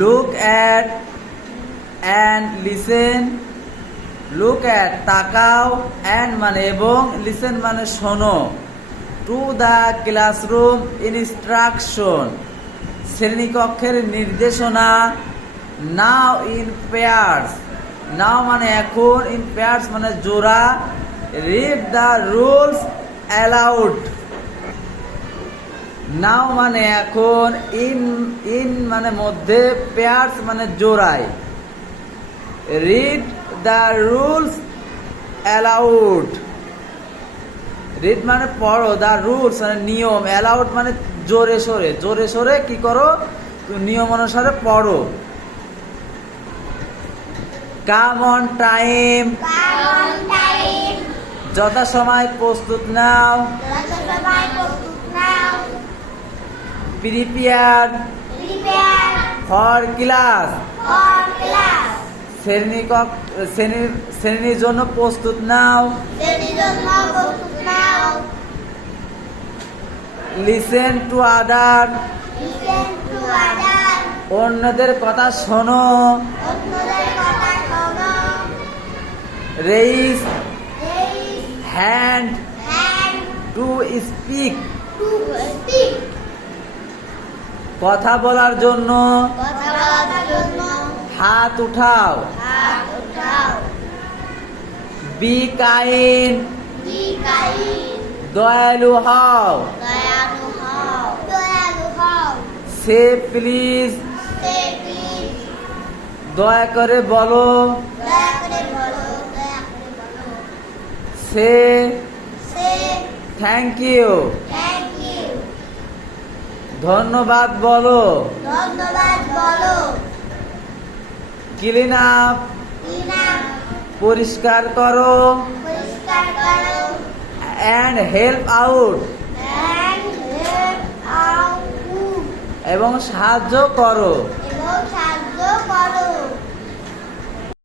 Look at and listen. Look at তাকাও, and মানে এবং, লিসেন মানে শোনো। টু দ্য ক্লাসরুম ইনস্ট্রাকশন শ্রেণীকক্ষের নির্দেশনা। নাও ইন পেয়ার্স, নাও মানে এখন, ইন পেয়ার্স মানে জোড়া। Read the rules aloud. Now মানে এখন, ইন মানে মধ্যে, পেয়ার্স মানে জোড়ায়। Read the rules aloud. Read মানে পড়ো, দ্য রুলস মানে নিয়ম, অ্যালাউড মানে জোরে সোরে, জোরে সোরে কি করো, নিয়ম অনুসারে পড়ো। কাম অন টাইম, যথাসময় প্রস্তুত নাও। প্রিপেয়ার ফর ক্লাস, শ্রেণীর জন্য প্রস্তুত নাও। লিসেন টু আদার, অন্যদের কথা শোনো। রেইজ হ্যান্ড টু স্পিক, কথা বলার জন্য হাত উঠাও। বি কাইন্ড, দয়ালু হও। সে প্লিজ, দয়া করে বলো। সে থ্যাংক ইউ, ধন্যবাদ বলো। ক্লিন আপ, পরিষ্কার করো। অ্যান্ড হেল্প আউট, এবং সাহায্য করো।